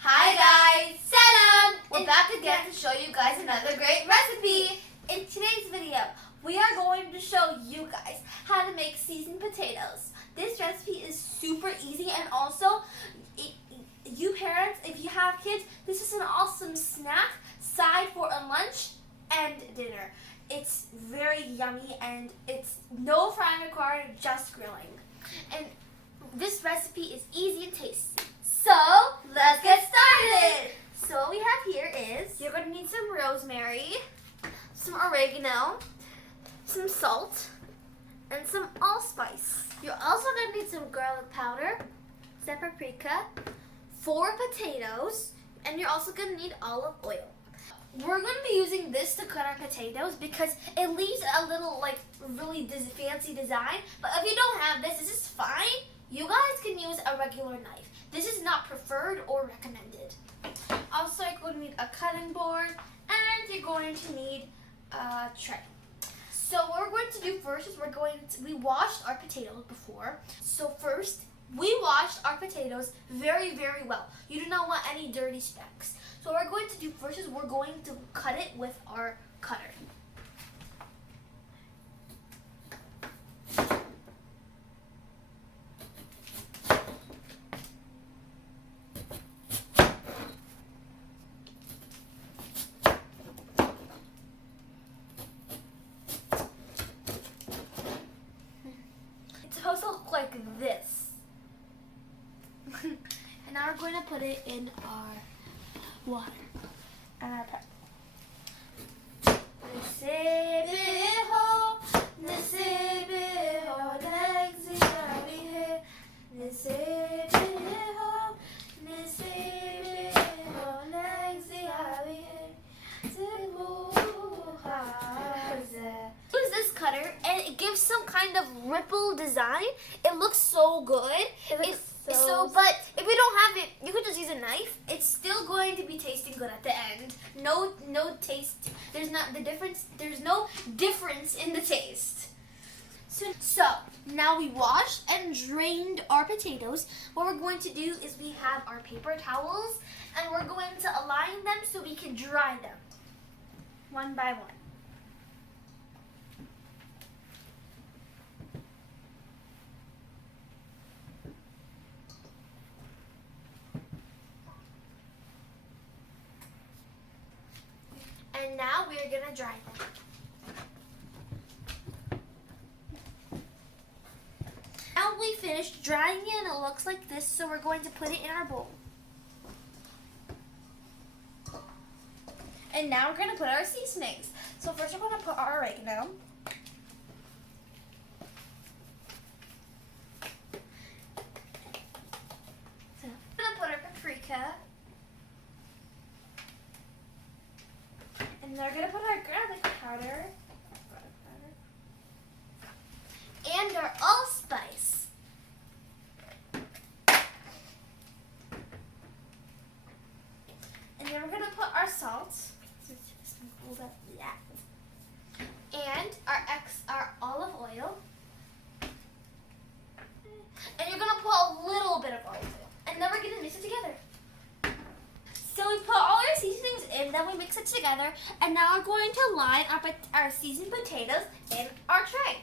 Hi guys! Salam! We're back again to show you guys another great recipe. In today's video, we are going to show you guys how to make seasoned potatoes. This recipe is super easy, and also, you parents, if you have kids, this is an awesome snack side for a lunch and dinner. It's very yummy and it's no frying required, just grilling. And this recipe is easy and tasty. So, let's get started! So what we have here is, you're going to need some rosemary, some oregano, some salt, and some allspice. You're also going to need some garlic powder, some paprika, 4 potatoes, and you're also going to need olive oil. We're going to be using this to cut our potatoes because it leaves a little really fancy design. But if you don't have this, this is fine. You guys can use a regular knife. This is not preferred or recommended. Also, you're going to need a cutting board and you're going to need a tray. So what we're going to do first is we washed our potatoes before. So first, we washed our potatoes very, very well. You do not want any dirty specks. So what we're going to do first is we're going to cut it with our cutter. It's supposed to look like this. And now we're going to put it in our water and our pepper. Use this cutter and it gives some kind of ripple design. It looks so good. But if you don't have it, you could just use a knife. It's still going to be tasting good at the end. No taste. There's no difference in the taste. So now we washed and drained our potatoes. What we're going to do is we have our paper towels and we're going to align them so we can dry them one by one. And now we're going to dry them. Now we finished drying it and it looks like this, so we're going to put it in our bowl. And now we're going to put our seasonings. So first we're going to put our oregano. So we're going to put our paprika. And then we're going to put our garlic powder and our allspice. And then we're going to put our salt and our olive oil. And you're going to put a little bit of olive oil. And then we're going to mix it together. So we put all our seasonings in, then we mix it together, and now we're going to line our seasoned potatoes in our tray.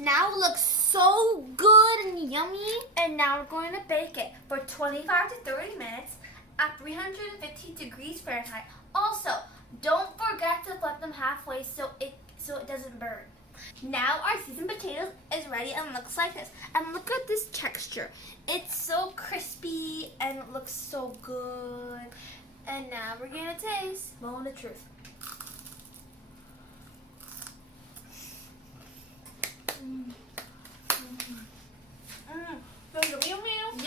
Now it looks so good and yummy. And now we're going to bake it for 25 to 30 minutes at 350 degrees Fahrenheit. Also, don't forget to flip them halfway so it doesn't burn. Now our seasoned potatoes is ready and looks like this. And look at this texture. It's so crispy and it looks so good. And now we're gonna taste. Moment of truth.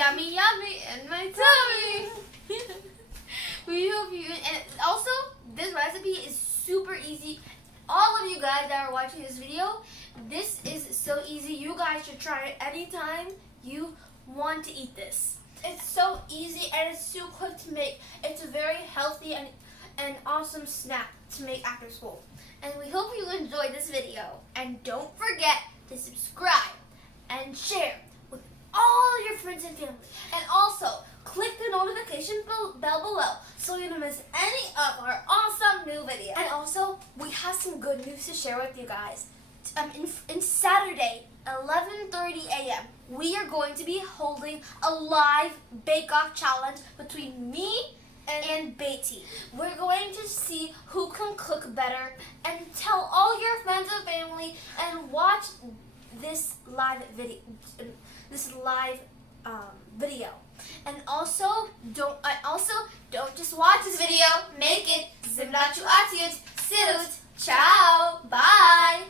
Yummy, yummy in my tummy. We hope you, and also this recipe is super easy. All of you guys that are watching this video, this is so easy. You guys should try it anytime you want to eat this. It's so easy and it's so quick to make. It's a very healthy and awesome snack to make after school. And we hope you enjoyed this video. And don't forget to subscribe and share with all your friends and family. And also, click the notification bell below so you don't miss any of our awesome new videos. And also, we have some good news to share with you guys. In Saturday, 11:30 a.m., we are going to be holding a live bake-off challenge between me and Beatty. We're going to see who can cook better and tell all your friends and family and watch this live video. And also don't just watch this video, make it. Ciao. Bye.